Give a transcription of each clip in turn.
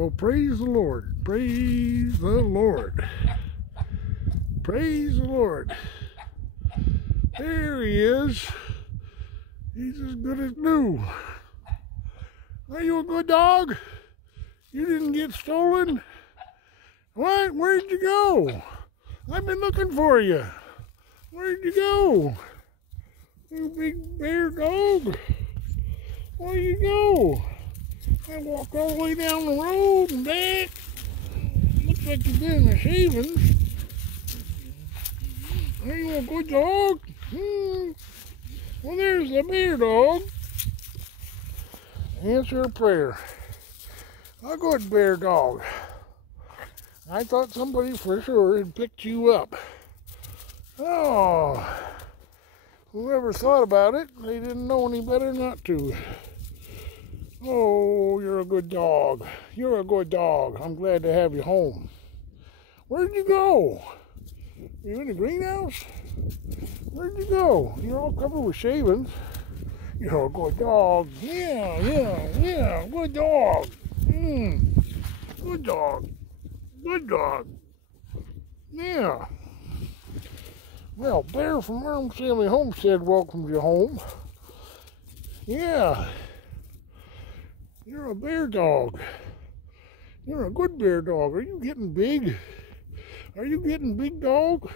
Well, praise the Lord. Praise the Lord. Praise the Lord. There he is. He's as good as new. Are you a good dog? You didn't get stolen? What? Where'd you go? I've been looking for you. Where'd you go? You big bear dog. Where'd you go? I walked all the way down the road and back. Looks like you're doing the shavings. Are you a good dog? Well, there's the bear dog. Answer a prayer. A good bear dog. I thought somebody for sure had picked you up. Oh, whoever thought about it, they didn't know any better not to. Oh, you're a good dog. You're a good dog. I'm glad to have you home. Where'd you go? You in the greenhouse? Where'd you go? You're all covered with shavings. You're a good dog. Yeah, good dog. Good dog. Good dog. Yeah. Well, Bear from Arm Family Homestead welcomes you home. Yeah. You're a bear dog. You're a good bear dog. Are you getting big? Are you getting big, dog?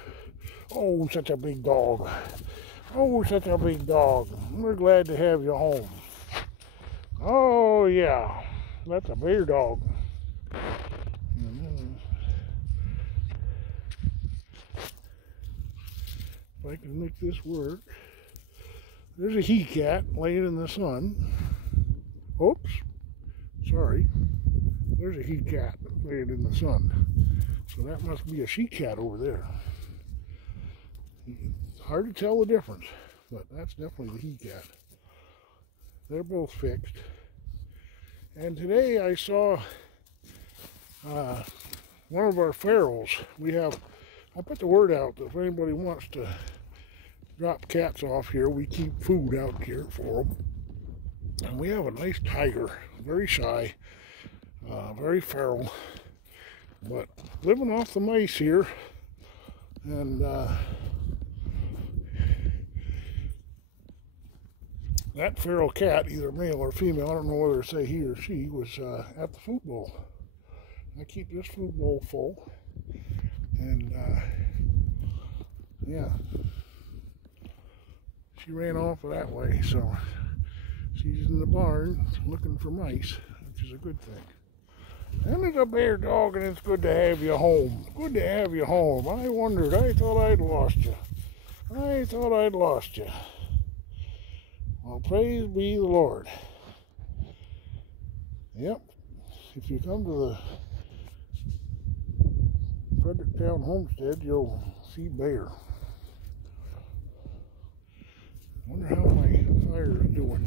Oh, such a big dog. Oh, such a big dog. We're glad to have you home. Oh, yeah. That's a bear dog. If I can make this work. There's a he-cat laying in the sun. Oops. Sorry. There's a he-cat laying in the sun. So that must be a she-cat over there. Hard to tell the difference, but that's definitely the he-cat. They're both fixed. And today I saw one of our ferals. I put the word out that if anybody wants to drop cats off here, we keep food out here for them. And we have a nice tiger, very shy, very feral, but living off the mice here. And that feral cat, either male or female, I don't know whether to say he or she, was at the food bowl. I keep this food bowl full, and yeah, she ran off that way, so she's in the barn looking for mice, which is a good thing. And it's a bear dog, and it's good to have you home. Good to have you home. I wondered. I thought I'd lost you. I thought I'd lost you. Well, praise be the Lord. Yep. If you come to the Fredericktown Homestead, you'll see bear. Wonder how my fire is doing.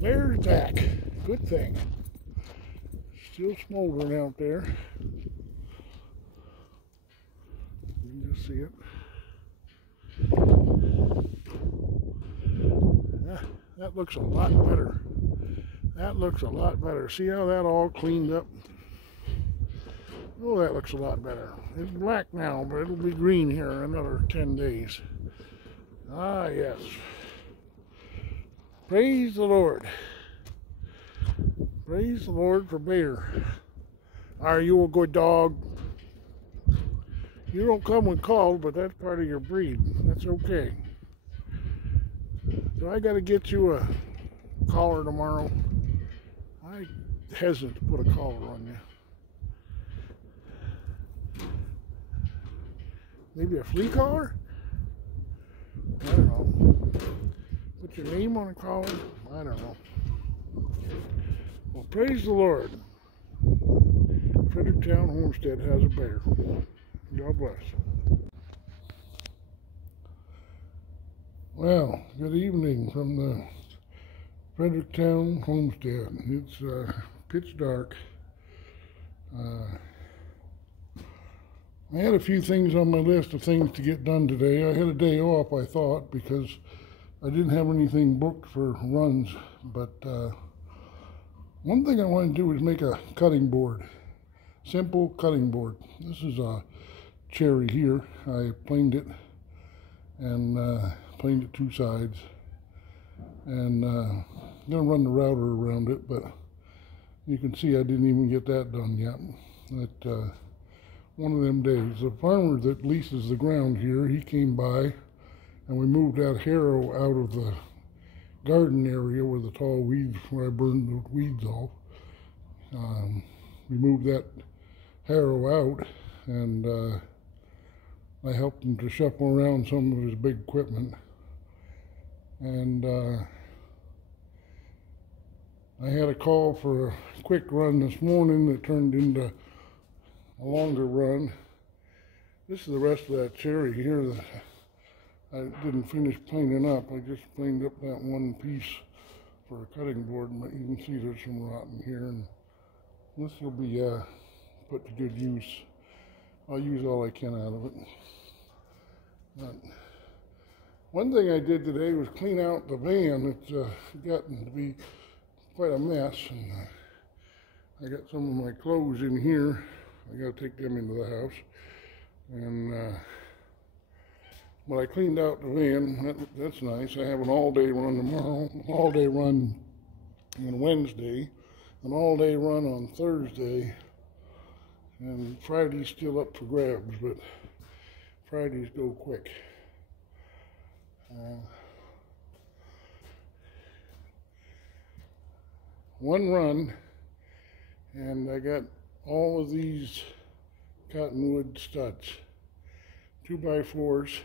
Bear's back. Good thing. Still smoldering out there. You can just see it. Yeah, that looks a lot better. That looks a lot better. See how that all cleaned up? Oh, that looks a lot better. It's black now, but it'll be green here in another 10 days. Ah, yes. Praise the Lord. Praise the Lord for bear. Are you a good dog? You don't come when called, but that's part of your breed. That's okay. So I got to get you a collar tomorrow. I hesitant to put a collar on you. Maybe a flea collar? I don't know. Put your name on a collar? I don't know. Well, praise the Lord. Fredericktown Homestead has a bear. God bless. Well, good evening from the Fredericktown Homestead. It's pitch dark. I had a few things on my list of things to get done today. I had a day off, I thought, because I didn't have anything booked for runs, but one thing I want to do is make a cutting board. Simple cutting board. This is a cherry here. I planed it and planed it two sides, and I'm gonna run the router around it, but you can see I didn't even get that done yet. That one of them days, the farmer that leases the ground here, he came by and we moved that harrow out of the garden area where the tall weeds, where I burned the weeds off. We moved that harrow out, and I helped him to shuffle around some of his big equipment. And I had a call for a quick run this morning that turned into a longer run. This is the rest of that cherry here that I didn't finish planing up. I just planed up that one piece for a cutting board, but you can see there's some rot in here, and this will be put to good use. I'll use all I can out of it. But one thing I did today was clean out the van. It's gotten to be quite a mess, and I got some of my clothes in here. I got to take them into the house, and but I cleaned out the van. That's nice. I have an all-day run tomorrow, an all-day run on Wednesday, an all-day run on Thursday, and Friday's still up for grabs, but Fridays go quick. One run, and I got all of these cottonwood studs, 2x4s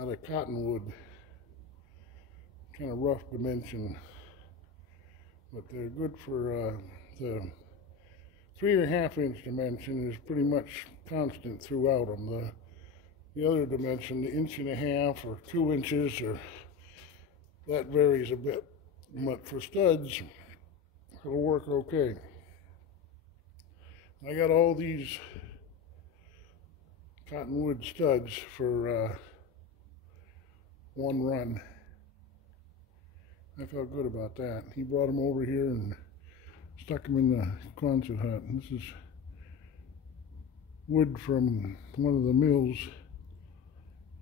out of cottonwood, kind of rough dimension, but they're good for the 3.5 inch dimension is pretty much constant throughout them. The other dimension, the 1.5 or 2 inches, or that varies a bit, but for studs, it'll work okay. I got all these cottonwood studs for one run. I felt good about that. He brought them over here and stuck them in the Quonset hut. This is wood from one of the mills.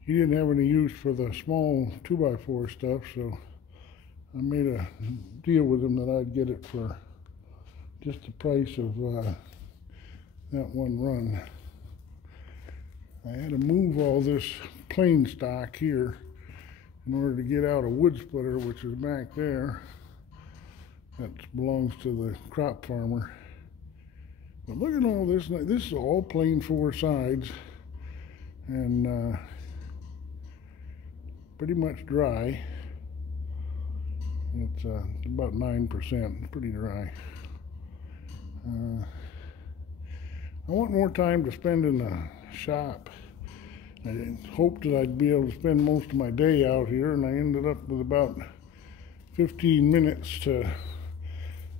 He didn't have any use for the small 2x4 stuff, so I made a deal with him that I'd get it for just the price of that one run. I had to move all this plain stock here in order to get out a wood splitter, which is back there. That belongs to the crop farmer. But look at all this. This is all plain 4 sides, and pretty much dry. It's about 9%, pretty dry. I want more time to spend in the shop. I hoped that I'd be able to spend most of my day out here, and I ended up with about 15 minutes to,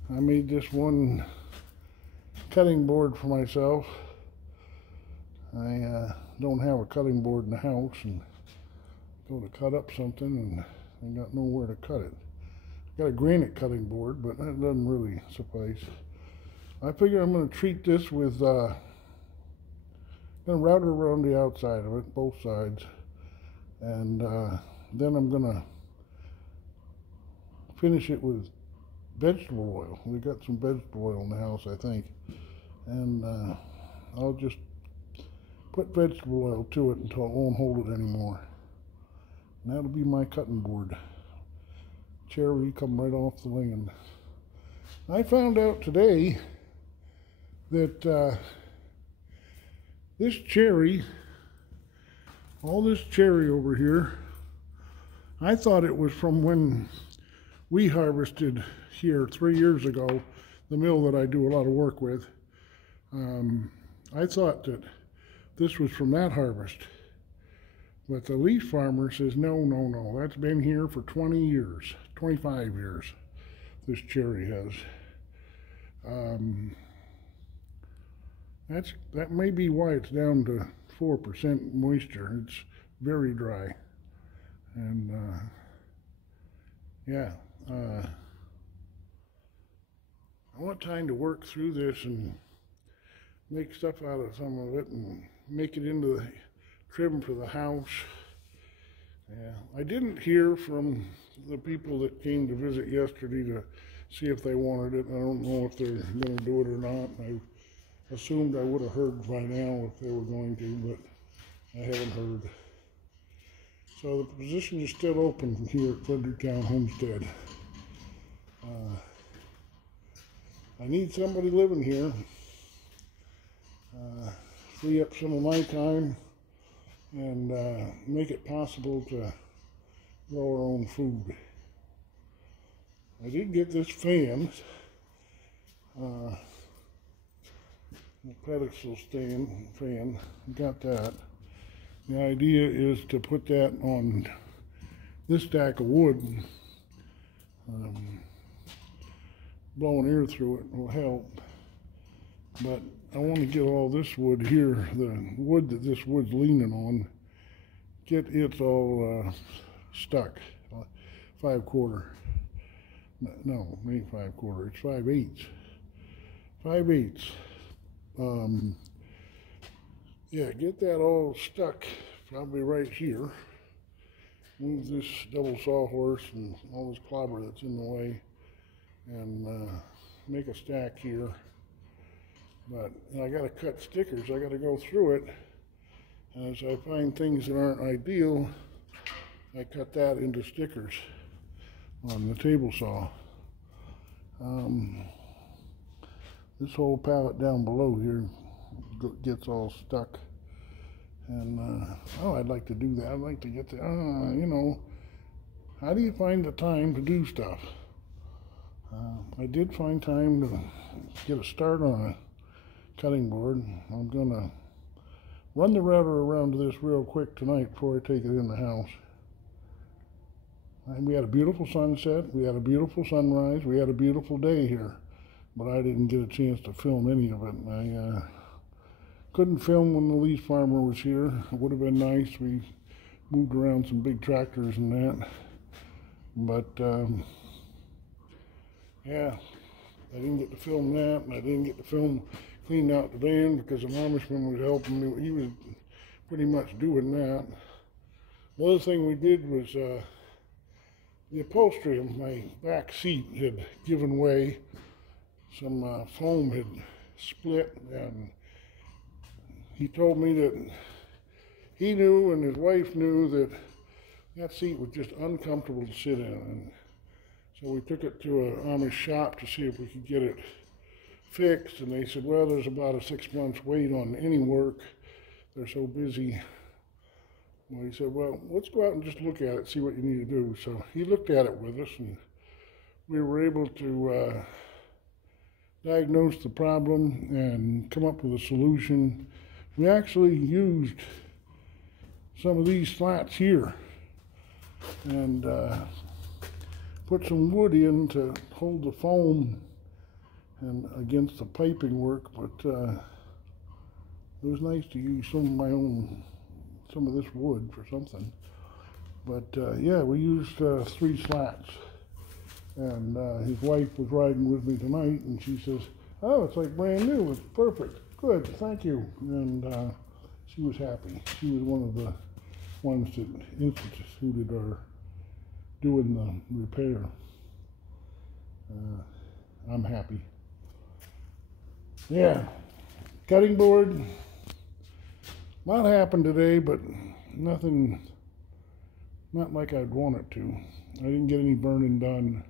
I made this one cutting board for myself. I don't have a cutting board in the house, and go to cut up something, and I got nowhere to cut it. Got a granite cutting board, but that doesn't really suffice. I figure I'm going to treat this with, going to route it around the outside of it, both sides, and then I'm going to finish it with vegetable oil. We got some vegetable oil in the house, I think, and I'll just put vegetable oil to it until it won't hold it anymore. And that'll be my cutting board. Cherry come right off the land. I found out today that this cherry, all this cherry over here, I thought it was from when we harvested here 3 years ago, the mill that I do a lot of work with. I thought that this was from that harvest. But the leaf farmer says, no, that's been here for 20 years, 25 years, this cherry has. That may be why it's down to 4% moisture. It's very dry. And yeah, I want time to work through this and make stuff out of some of it and make it into the trim for the house. Yeah, I didn't hear from the people that came to visit yesterday to see if they wanted it. I don't know if they're going to do it or not. I assumed I would have heard by now if they were going to, but I haven't heard. So the position is still open here at Fredericktown Homestead. I need somebody living here. Free up some of my time and make it possible to grow our own food. I did get this fan, the pedestal stand fan, got that. The idea is to put that on this stack of wood. Blowing air through it will help, but I want to get all this wood here, the wood that this wood's leaning on, get it all stuck. 5/4. No, it ain't 5/4. It's 5/8. 5/8. Yeah, get that all stuck, probably right here. Move this double sawhorse and all this clobber that's in the way, and make a stack here. But I got to cut stickers. I got to go through it. And as I find things that aren't ideal, I cut that into stickers on the table saw. This whole pallet down below here gets all stuck. And, oh, I'd like to do that. I'd like to get the, you know, how do you find the time to do stuff? I did find time to get a start on a cutting board. I'm gonna run the router around to this real quick tonight before I take it in the house. And we had a beautiful sunset, we had a beautiful sunrise, we had a beautiful day here, but I didn't get a chance to film any of it. I couldn't film when the leaf farmer was here. It would have been nice. We moved around some big tractors and that, but yeah, I didn't get to film that, and I didn't get to film cleaning out the van because the Amishman was helping me. He was pretty much doing that. The other thing we did was the upholstery of my back seat had given way. Some foam had split, and he told me that he knew and his wife knew that that seat was just uncomfortable to sit in. And so we took it to an Amish shop to see if we could get it fixed, and they said, well, there's about a 6 months wait on any work. They're so busy. Well, he said, well, let's go out and just look at it, see what you need to do. So he looked at it with us, and we were able to diagnose the problem and come up with a solution. We actually used some of these slats here and put some wood in to hold the foam and against the piping work, but it was nice to use some of this wood for something. But yeah, we used 3 slats, and his wife was riding with me tonight, and she says, oh, it's like brand new, it's perfect, good, thank you. And she was happy. She was one of the ones that instituted our doing the repair. I'm happy. Yeah, cutting board. A lot happened today, but nothing, not like I'd want it to. I didn't get any burning done.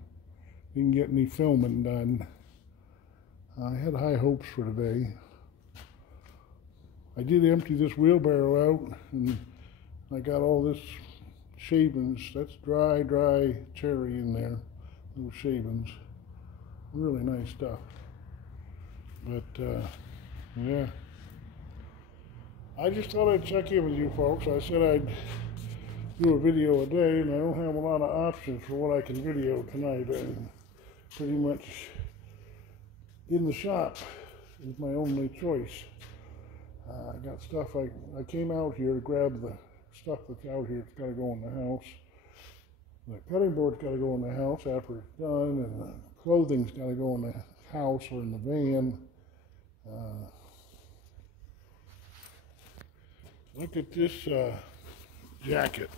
Didn't get any filming done. I had high hopes for today. I did empty this wheelbarrow out, and I got all this shavings. That's dry cherry in there, those shavings. Really nice stuff. But yeah, I just thought I'd check in with you folks. I said I'd do a video a day, and I don't have a lot of options for what I can video tonight. I'm pretty much in the shop is my only choice. I got stuff, I came out here to grab the stuff that's out here. It's got to go in the house. The cutting board's got to go in the house after it's done, and the clothing's got to go in the house or in the van. Look at this jacket.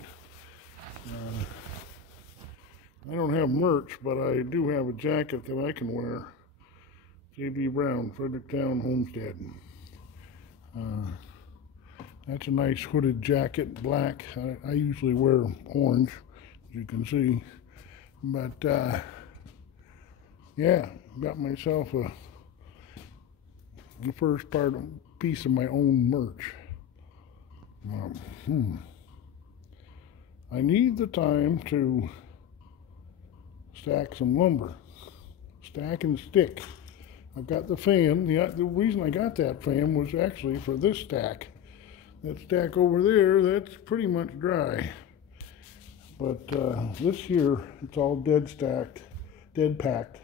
I don't have merch, but I do have a jacket that I can wear. J.B. Brown, Fredericktown Homestead. That's a nice hooded jacket, black. I usually wear orange, as you can see. But yeah, got myself the first piece of my own merch. I need the time to stack some lumber. Stack and stick. I've got the fan. The reason I got that fan was actually for this stack. That stack over there, that's pretty much dry. But this here, it's all dead stacked, dead packed,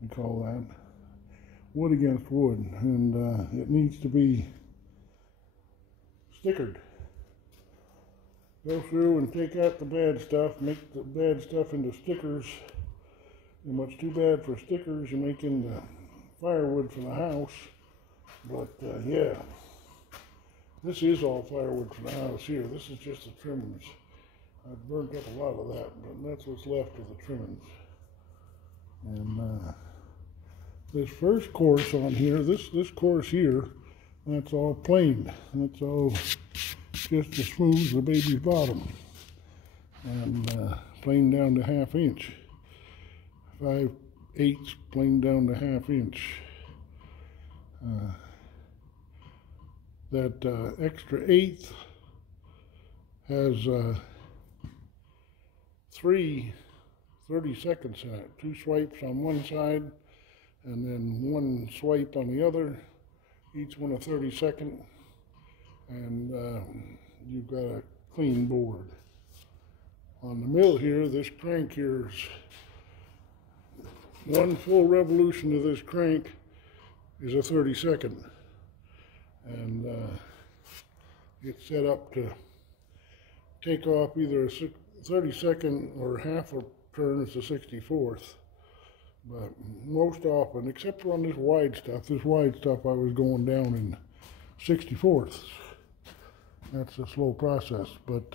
we call that. Wood against wood. And it needs to be stickered. Go through and take out the bad stuff, make the bad stuff into stickers. And what's too bad for stickers, you make into firewood for the house. But yeah, this is all firewood for the house here. This is just the trimmings. I've burnt up a lot of that, but that's what's left of the trimmings. And this first course on here, this course here, that's all planed. That's all just as smooth as the baby's bottom. And planed down to 1/2 inch. 5/8 planed down to 1/2 inch. That extra 1/8 has 3 30-seconds in it. 2 swipes on one side and then 1 swipe on the other, each one a 30-second, and you've got a clean board. On the mill here, this crank here is 1 full revolution of this crank is a 30-second. And it's set up to take off either a 30-second or half a turn is the 64th. But most often, except for on this wide stuff I was going down in 64ths. That's a slow process, but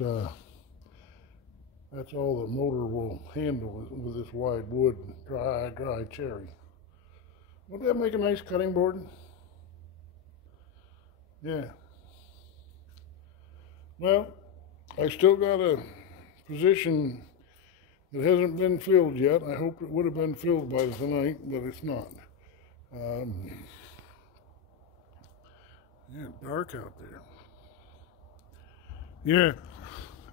that's all the motor will handle with this wide wood, dry cherry. Wouldn't that make a nice cutting board? Yeah. Well, I still got a position that hasn't been filled yet. I hope it would have been filled by tonight, but it's not. Yeah, dark out there. Yeah,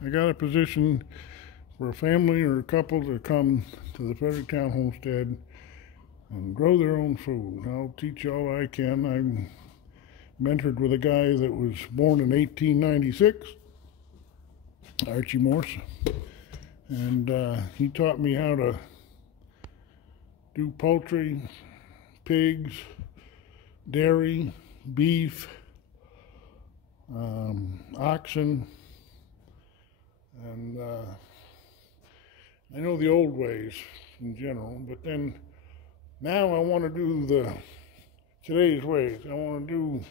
I got a position for a family or a couple to come to the Fredericktown Homestead and grow their own food. I'll teach you all I can. I'm mentored with a guy that was born in 1896, Archie Morse, and he taught me how to do poultry, pigs, dairy, beef, oxen, and I know the old ways in general, but then now I want to do today's ways. I want to do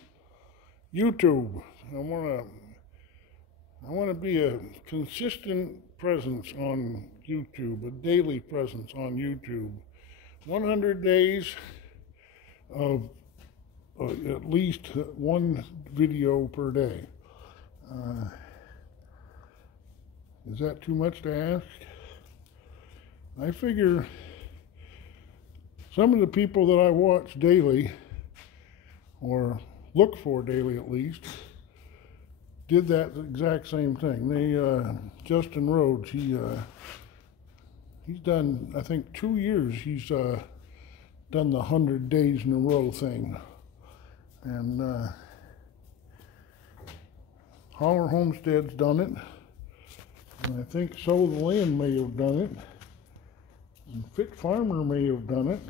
YouTube. I want to be a consistent presence on YouTube, a daily presence on YouTube. 100 days of at least 1 video per day. Is that too much to ask? I figure some of the people that I watch daily, or look for daily at least, did that exact same thing. Justin Rhodes, he's done, I think 2 years, he's done the 100 days in a row thing. And Holler Homestead's done it. And I think So the Land may have done it. And Fit Farmer may have done it.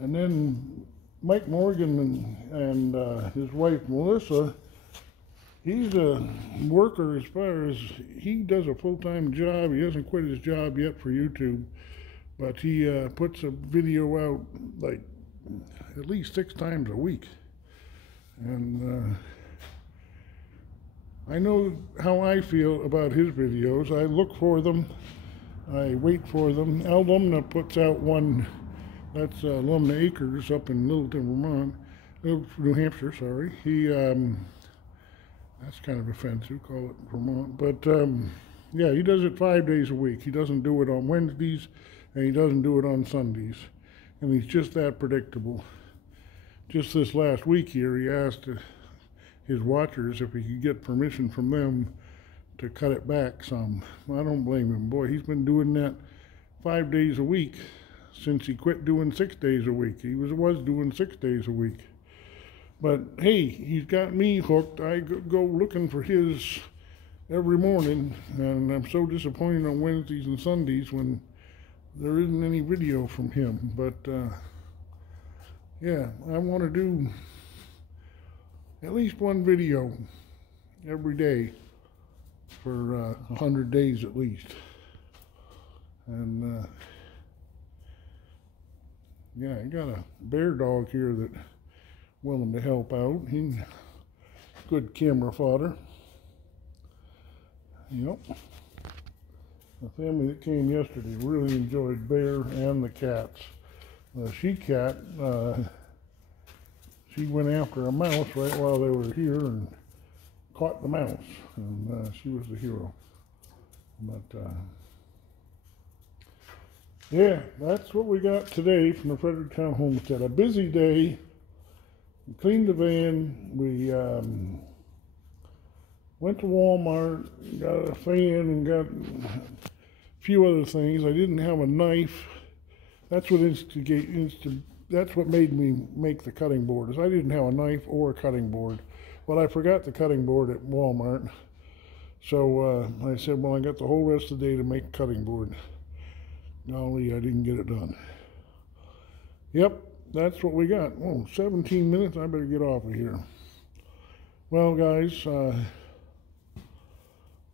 And then Mike Morgan and his wife Melissa, he's a worker as far as he does a full-time job. He hasn't quit his job yet for YouTube, but he puts a video out like at least 6 times a week. And I know how I feel about his videos. I look for them. I wait for them. Alumna puts out one. That's Alumna Acres up in Littleton, Vermont. New Hampshire, sorry. That's kind of offensive, call it Vermont. But yeah, he does it 5 days a week. He doesn't do it on Wednesdays, and he doesn't do it on Sundays. And he's just that predictable. Just this last week here, he asked his watchers if he could get permission from them to cut it back some. I don't blame him. Boy, he's been doing that 5 days a week since he quit doing 6 days a week. He was doing 6 days a week. But hey, he's got me hooked. I go looking for his every morning, and I'm so disappointed on Wednesdays and Sundays when there isn't any video from him. But yeah, I want to do at least one video every day for 100 days at least. And yeah, I got a bear dog here that willing to help out. He's good camera fodder. Yep. The family that came yesterday really enjoyed Bear and the cats. The she-cat, she went after a mouse right while they were here and caught the mouse, and she was the hero. But yeah, that's what we got today from the Fredericktown Homestead. A busy day. We cleaned the van. We went to Walmart, got a fan, and got a few other things. I didn't have a knife. That's what that's what made me make the cutting board. Is I didn't have a knife or a cutting board. Well, I forgot the cutting board at Walmart. So I said, well, I got the whole rest of the day to make a cutting board. Golly, I didn't get it done. Yep, that's what we got. Oh, 17 minutes. I better get off of here. Well, guys,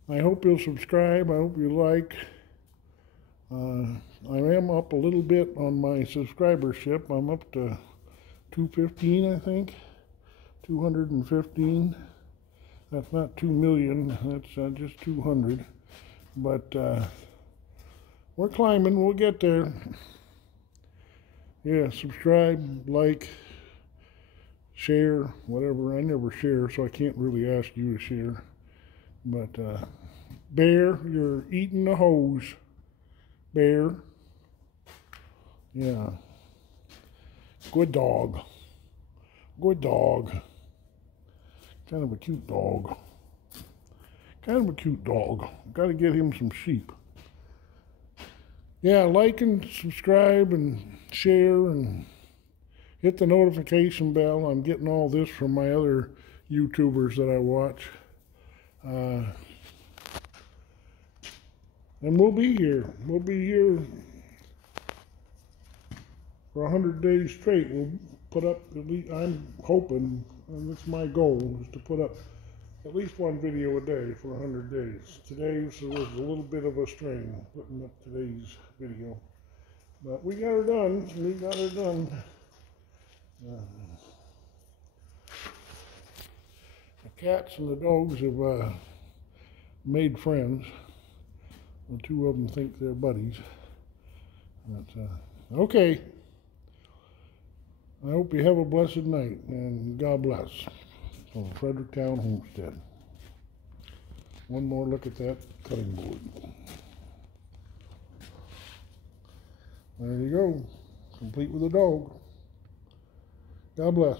I hope you'll subscribe. I hope you like. I am up a little bit on my subscribership. I'm up to 215, I think. 215. That's not 2 million. That's just 200. But we're climbing. We'll get there. Yeah, subscribe, like, share, whatever. I never share, so I can't really ask you to share. But Bear, you're eating the hose. Bear. Yeah. Good dog. Good dog. Kind of a cute dog. Kind of a cute dog. Got to get him some sheep. Yeah, like and subscribe and share and hit the notification bell. I'm getting all this from my other YouTubers that I watch. And we'll be here. We'll be here for 100 days straight. We'll put up, at least, I'm hoping, and that's my goal, is to put up at least one video a day for 100 days. Today was a little bit of a strain, putting up today's video. But we got her done. We got her done. The cats and the dogs have made friends. The two of them think they're buddies. But, okay. I hope you have a blessed night, and God bless. From Fredericktown Homestead. One more look at that cutting board. There you go. Complete with a dog. God bless.